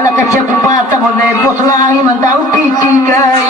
Anak kecil kupatang oleh bos lain mantau tiga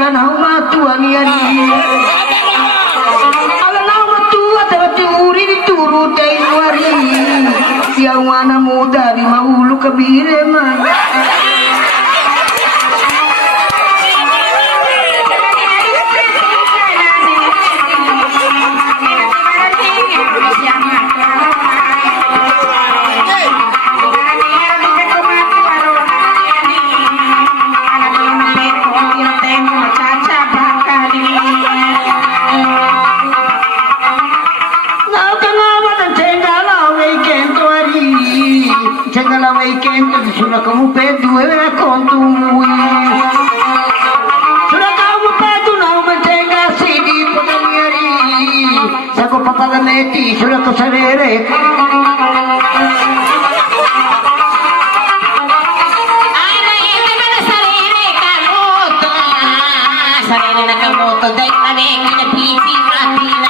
alan matua niari alan matua tapi uri dituru tei wari siang wana muda di maulu kabire man sudah kamu pedue kontumui sudah kamu pedu nau mencenga sidi pagamiari sako papagameti sudah kesarere ana ini mana sarere kamoto sarere na kamoto dai ane ngina piti matina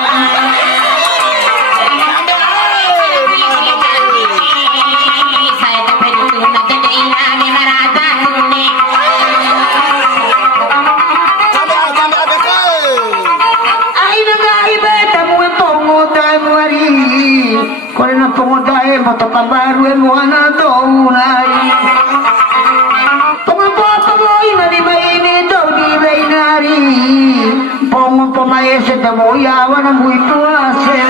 pengodae moto kabaru muana dounai pengopo pemoi mani maini do di beinari pongo pemae se demoya wana muito ase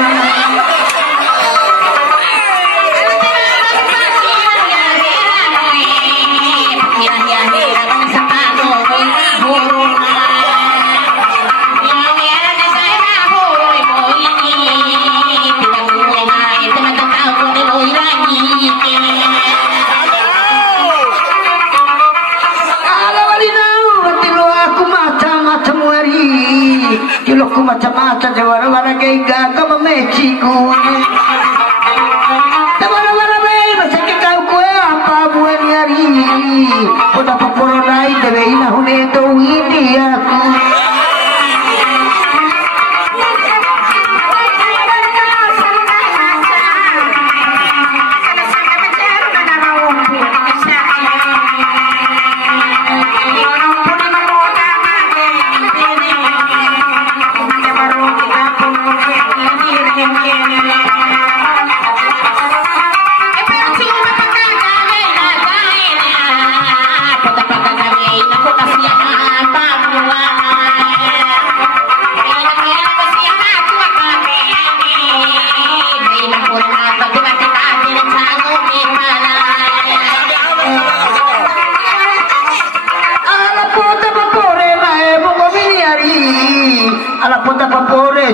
Kilokku macam-macam jawara-wara geiga kama mechiku Tawara-wara mei masake kau kue apa buat nyari Udah paporonai debe ina hune to ini aku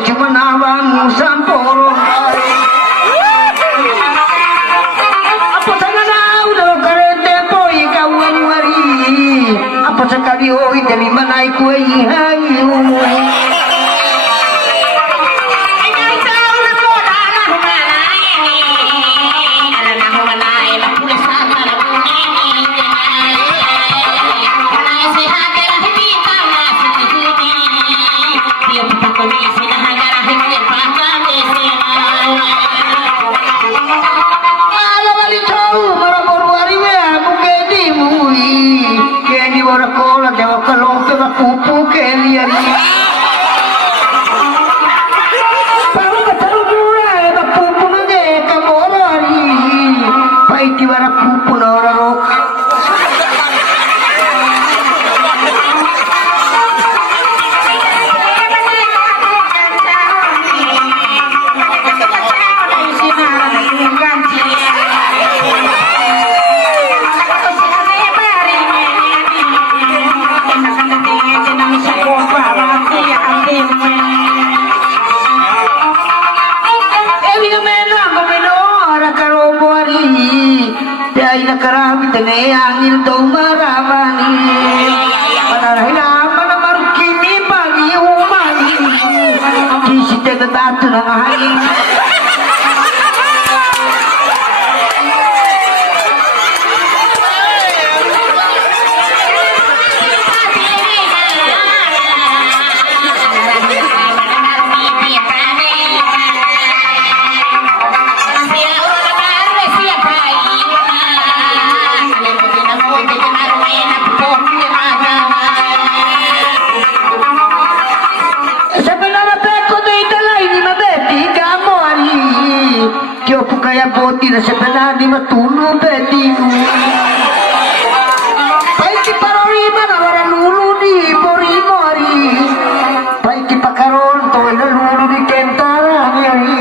cuma nawamu samporo apa sana udah karete boy kawan wari apa sekali oi dari mana iku hai Nakarami tene angin do marawani panarahila mana marukini pagi umani kisi tena tatu na hari na sa panani matulog betinu. Paiki parori manawara lulu di bori mori. Paiki pakaron to na lulu di kentara ni.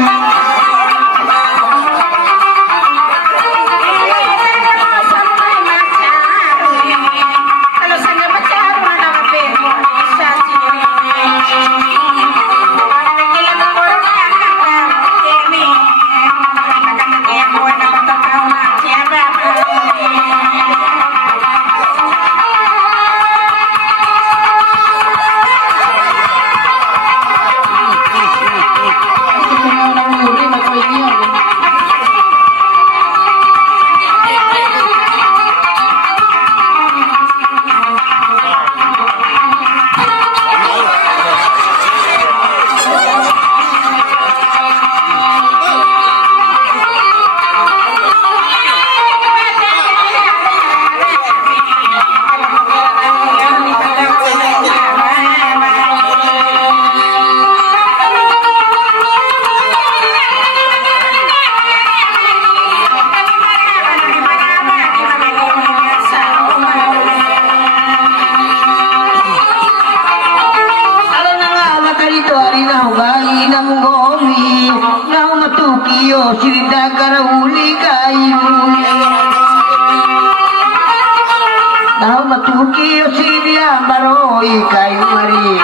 Matuki o sidia baroi kayu mari.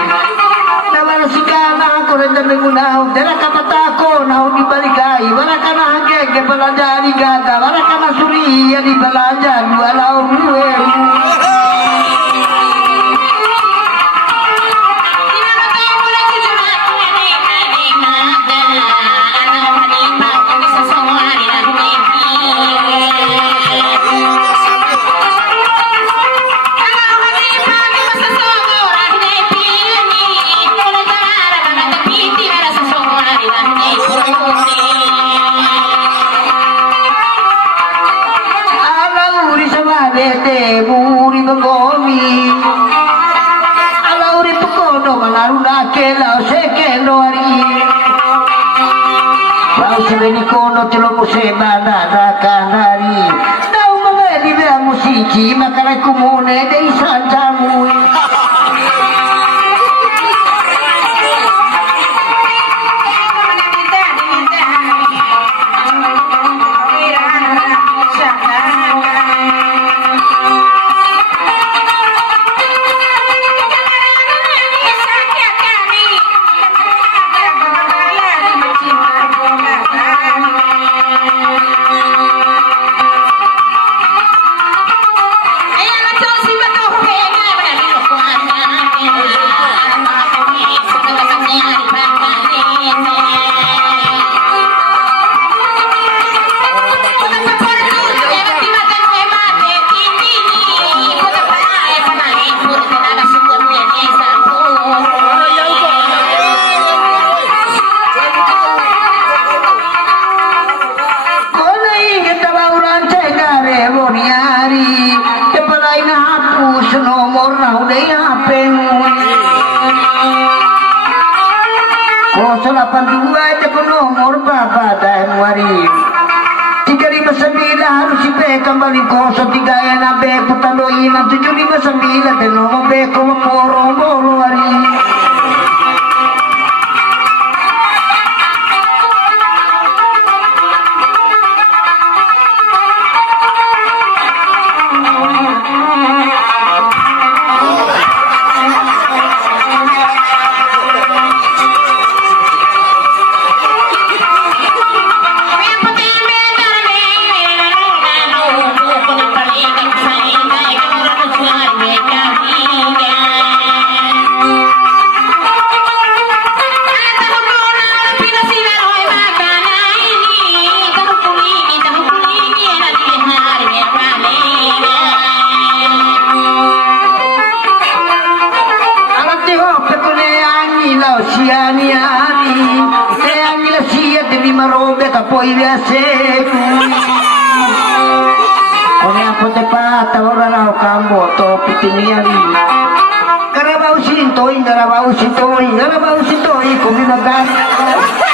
Naman si kana ko rin dami gunaw. Dala kapata ko na di balikay. Wala ka na hanggang ke balanja ni gada. Wala ka na suri di balanja. Wala o ruwe. Muri mengomi alauri pekono malaruna kela sekeno ari bau sebeni kono telo museba nada kanari tau mangani bela musiki makala kumune dei sanjamu kembali koso tiga na be putaloy na 759 de no be como poro moro ari poi vi assegui come a poter pata ora la cambo to pitiniari Carabao sinto, Carabao sinto, come una gata